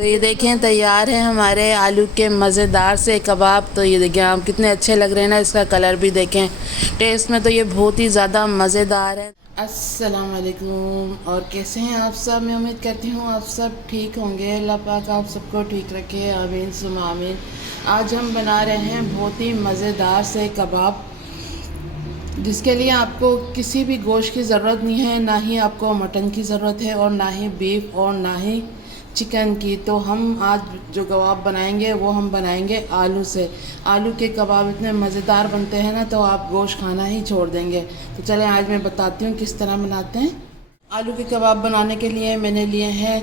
तो ये देखें तैयार है हमारे आलू के मज़ेदार से कबाब। तो ये देखें आप कितने अच्छे लग रहे हैं ना, इसका कलर भी देखें, टेस्ट में तो ये बहुत ही ज़्यादा मज़ेदार है। अस्सलाम वालेकुम, और कैसे हैं आप सब? मैं उम्मीद करती हूँ आप सब ठीक होंगे। अल्लाह पाक आप सबको ठीक रखे, आमीन सुम्मा आमीन। आज हम बना रहे हैं बहुत ही मज़ेदार से कबाब, जिसके लिए आपको किसी भी गोश्त की ज़रूरत नहीं है, ना ही आपको मटन की ज़रूरत है और ना ही बीफ और ना ही चिकन की। तो हम आज जो कबाब बनाएंगे वो हम बनाएंगे आलू से। आलू के कबाब इतने मज़ेदार बनते हैं ना, तो आप गोश्त खाना ही छोड़ देंगे। तो चलें आज मैं बताती हूँ किस तरह बनाते हैं। आलू के कबाब बनाने के लिए मैंने लिए हैं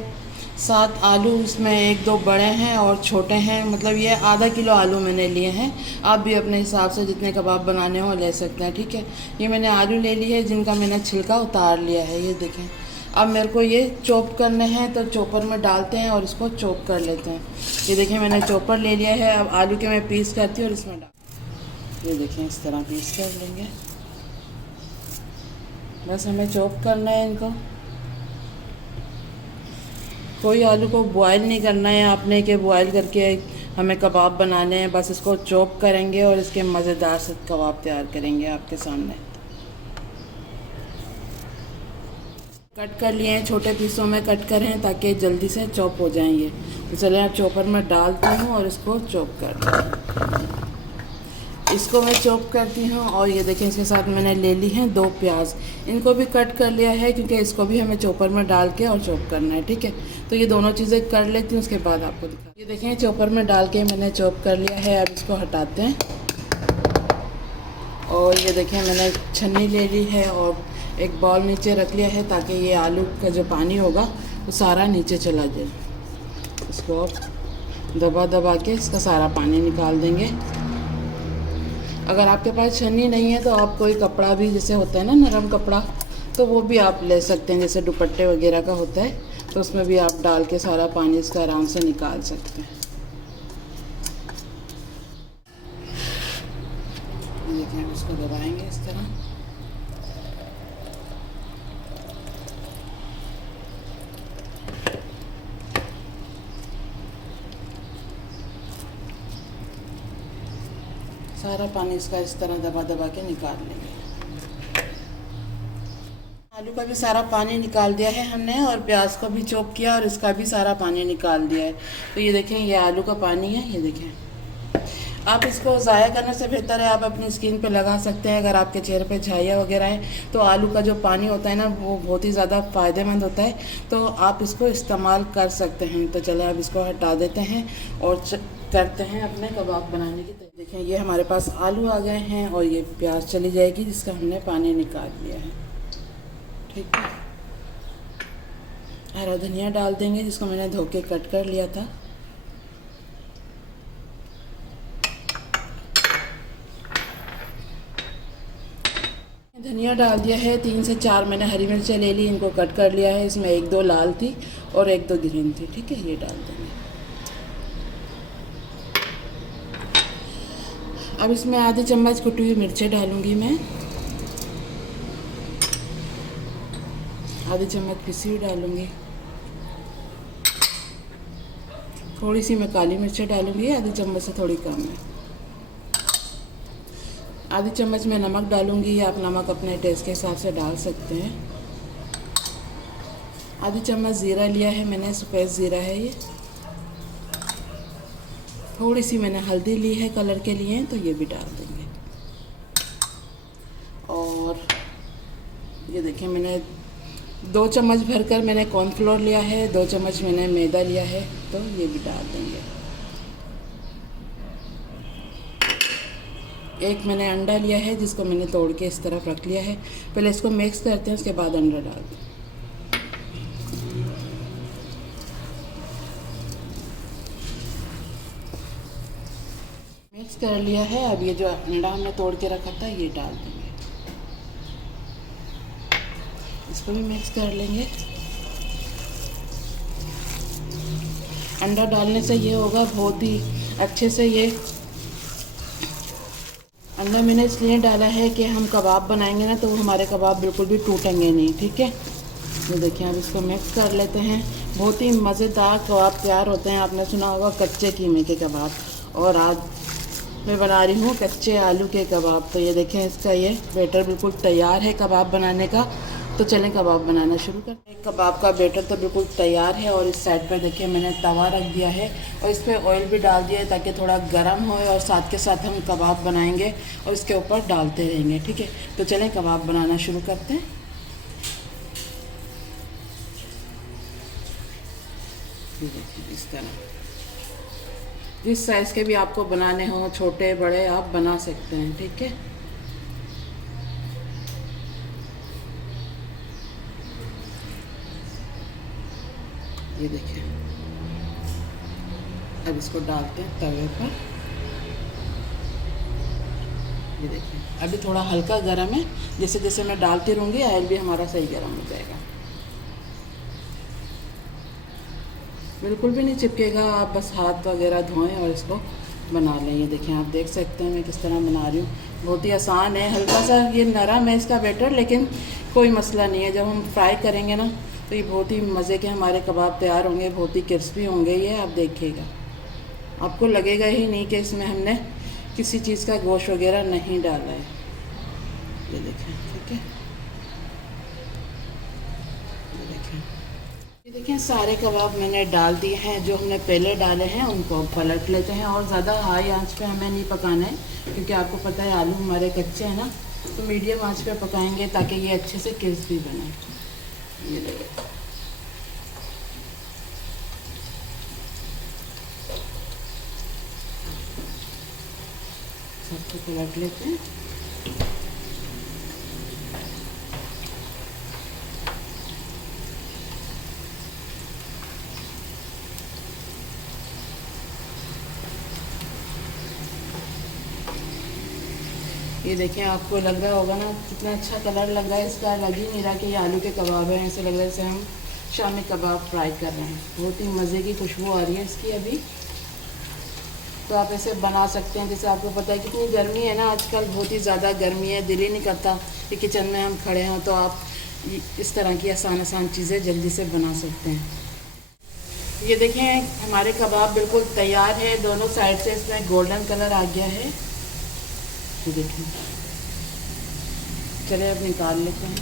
7 आलू। इसमें 1-2 बड़े हैं और छोटे हैं, मतलब ये आधा किलो आलू मैंने लिए हैं। आप भी अपने हिसाब से जितने कबाब बनाने हो ले सकते हैं, ठीक है। ये मैंने आलू ले लिए हैं जिनका मैंने छिलका उतार लिया है, ये देखें। अब मेरे को ये चॉप करने हैं, तो चॉपर में डालते हैं और इसको चॉप कर लेते हैं। ये देखें मैंने चॉपर ले लिया है। अब आलू के मैं पीस करती हूँ और इसमें डाल, ये देखें इस तरह पीस कर लेंगे। बस हमें चॉप करना है इनको। कोई आलू को बॉयल नहीं करना है आपने कि बॉयल करके हमें कबाब बनाने हैं। बस इसको चॉप करेंगे और इसके मज़ेदार से कबाब तैयार करेंगे आपके सामने। कट कर लिए हैं, छोटे पीसों में कट करें ताकि जल्दी से चॉप हो जाएंगे। तो चलिए आप चॉपर में डालती हूँ और इसको चॉप कर, इसको मैं चॉप करती हूँ। और ये देखें इसके साथ मैंने ले ली हैं 2 प्याज, इनको भी कट कर लिया है क्योंकि इसको भी हमें चॉपर में डाल के और चॉप करना है, ठीक है। तो ये दोनों चीज़ें कर लेती हूँ, उसके बाद आपको दिखा। ये देखें चॉपर में डाल के मैंने चॉप कर लिया है। अब इसको हटाते हैं। और ये देखें मैंने छन्नी ले ली है और एक बॉल नीचे रख लिया है ताकि ये आलू का जो पानी होगा वो सारा नीचे चला जाए। इसको अब दबा दबा के इसका सारा पानी निकाल देंगे। अगर आपके पास छन्नी नहीं है तो आप कोई कपड़ा भी, जैसे होता है ना नरम कपड़ा, तो वो भी आप ले सकते हैं, जैसे दुपट्टे वगैरह का होता है, तो उसमें भी आप डाल के सारा पानी इसका आराम से निकाल सकते हैं। देखिए हम इसको दबाएंगे इस तरह। सारा पानी इसका इस तरह दबा दबा के निकाल लेंगे। आलू का भी सारा पानी निकाल दिया है हमने, और प्याज को भी चॉप किया और इसका भी सारा पानी निकाल दिया है। तो ये देखें ये आलू का पानी है, ये देखें। आप इसको ज़ाया करने से बेहतर है आप अपनी स्किन पे लगा सकते हैं। अगर आपके चेहरे पे झाइयाँ वगैरह है तो आलू का जो पानी होता है ना वो बहुत ही ज़्यादा फ़ायदेमंद होता है, तो आप इसको इस्तेमाल कर सकते हैं। तो चले अब इसको हटा देते हैं और करते हैं अपने कबाब बनाने की तैयारी। देखें ये हमारे पास आलू आ गए हैं और ये प्याज चली जाएगी जिसका हमने पानी निकाल लिया है, ठीक है। हरा धनिया डाल देंगे जिसको मैंने धो के कट कर लिया था। धनिया डाल दिया है। 3 से 4 मैंने हरी मिर्चें ले ली, इनको कट कर लिया है। इसमें 1-2 लाल थी और 1-2 ग्रीन थी, ठीक है। ये डाल देंगे। अब इसमें आधी चम्मच कुटी हुई मिर्चें डालूंगी मैं, आधी चम्मच पिसी हुई डालूंगी, थोड़ी सी मैं काली मिर्चें डालूंगी, आधी चम्मच से थोड़ी कम है। आधी चम्मच में नमक डालूंगी, आप नमक अपने टेस्ट के हिसाब से डाल सकते हैं। आधी चम्मच ज़ीरा लिया है मैंने, सफ़ेद ज़ीरा है ये। थोड़ी सी मैंने हल्दी ली है कलर के लिए, तो ये भी डाल देंगे। और ये देखिए मैंने 2 चम्मच भरकर मैंने कॉर्नफ्लोर लिया है, 2 चम्मच मैंने मैदा लिया है, तो ये भी डाल देंगे। एक मैंने अंडा लिया है जिसको मैंने तोड़ के इस तरफ रख लिया है। पहले इसको मिक्स करते हैं, उसके बाद अंडा डालते हैं। मिक्स कर लिया है। अब ये जो अंडा हमने तोड़ के रखा था ये डाल देंगे, इसको भी मिक्स कर लेंगे। अंडा डालने से ये होगा बहुत ही अच्छे से, ये अंडा मैंने इसलिए डाला है कि हम कबाब बनाएंगे ना तो हमारे कबाब बिल्कुल भी टूटेंगे नहीं, ठीक है। तो देखिए अब इसको मिक्स कर लेते हैं। बहुत ही मज़ेदार कबाब तैयार होते हैं। आपने सुना होगा कच्चे कीमे के कबाब, और आज मैं बना रही हूँ कच्चे आलू के कबाब। तो ये देखें, इसका ये बैटर बिल्कुल तैयार है कबाब बनाने का। तो चलें कबाब बनाना शुरू करते हैं। कबाब का बैटर तो बिल्कुल तैयार है, और इस साइड पर देखिए मैंने तवा रख दिया है और इस पर ऑयल भी डाल दिया है ताकि थोड़ा गर्म हो, और साथ के साथ हम कबाब बनाएंगे और इसके ऊपर डालते रहेंगे। ठीक है, तो चलें कबाब बनाना शुरू करते हैं। ये देखिए इस तरह, जिस साइज़ के भी आपको बनाने हो, छोटे बड़े आप बना सकते हैं। ठीक है, ये देखिए अब इसको डालते हैं तवे पर। ये देखिए अभी थोड़ा हल्का गरम है, जैसे जैसे मैं डालती रहूँगी ऑयल भी हमारा सही गरम हो जाएगा। बिल्कुल भी नहीं चिपकेगा, आप बस हाथ वगैरह धोएं और इसको बना लें। ये देखें, आप देख सकते हैं मैं किस तरह बना रही हूँ। बहुत ही आसान है, हल्का सा ये नरम है इसका बैटर, लेकिन कोई मसला नहीं है। जब हम फ्राई करेंगे ना तो ये बहुत ही मज़े के हमारे कबाब तैयार होंगे, बहुत ही क्रिस्पी होंगे। ये आप देखिएगा, आपको लगेगा ही नहीं कि इसमें हमने किसी चीज़ का गोश्त वगैरह नहीं डाला है। ये देखें, ठीक है, ये देखें सारे कबाब मैंने डाल दिए हैं। जो हमने पहले डाले हैं उनको पलट लेते हैं, और ज़्यादा हाई आंच पे हमें नहीं पकाना है, क्योंकि आपको पता है आलू हमारे कच्चे हैं ना। तो मीडियम आंच पे पकाएंगे ताकि ये अच्छे से क्रिस्पी बने। ये देखिए, सबको पलट लेते हैं। ये देखें, आपको लग रहा होगा ना कितना अच्छा कलर लग रहा है इसका। लग ही नहीं रहा कि ये आलू के कबाब हैं, ऐसे लग रहा है जैसे हम शामी कबाब फ्राई कर रहे हैं। बहुत ही मज़े की खुशबू आ रही है इसकी अभी। तो आप ऐसे बना सकते हैं। जैसे आपको पता है कितनी गर्मी है ना आजकल, बहुत ही ज़्यादा गर्मी है, दिल ही नहीं करता कि किचन में हम खड़े हों। तो आप इस तरह की आसान आसान चीज़ें जल्दी से बना सकते हैं। ये देखें हमारे कबाब बिल्कुल तैयार है, दोनों साइड से इसमें गोल्डन कलर आ गया है। ये देखें, चले अब निकाल लेते हैं।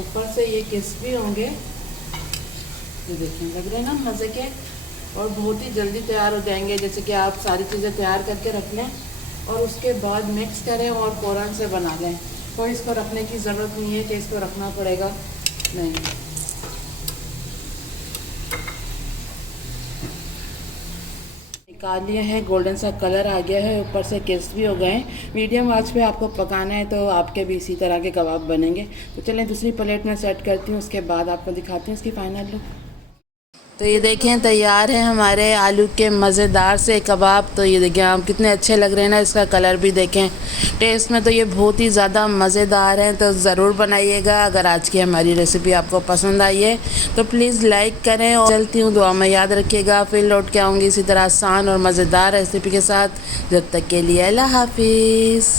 ऊपर से ये क्रिस्पी होंगे। ये देखें, लग रहे हैं ना मज़े के, और बहुत ही जल्दी तैयार हो जाएंगे। जैसे कि आप सारी चीज़ें तैयार करके रख लें और उसके बाद मिक्स करें और फ़ौरन से बना लें। कोई इसको रखने की ज़रूरत नहीं है कि इसको रखना पड़ेगा, नहीं। निकाल लिए हैं, गोल्डन सा कलर आ गया है, ऊपर से क्रिस्पी हो गए हैं। मीडियम आंच पे आपको पकाना है, तो आपके भी इसी तरह के कबाब बनेंगे। तो चलें दूसरी प्लेट में सेट करती हूँ, उसके बाद आपको दिखाती हूँ इसकी फाइनल लुक। तो ये देखें तैयार है हमारे आलू के मज़ेदार से कबाब। तो ये देखें आप कितने अच्छे लग रहे हैं ना, इसका कलर भी देखें। टेस्ट में तो ये बहुत ही ज़्यादा मज़ेदार हैं। तो ज़रूर बनाइएगा। अगर आज की हमारी रेसिपी आपको पसंद आई है तो प्लीज़ लाइक करें, और चलती हूँ दुआ में याद रखिएगा। फिर लौट के आऊँगी इसी तरह आसान और मज़ेदार रेसिपी के साथ। जब तक के लिए अल्लाह हाफिज़।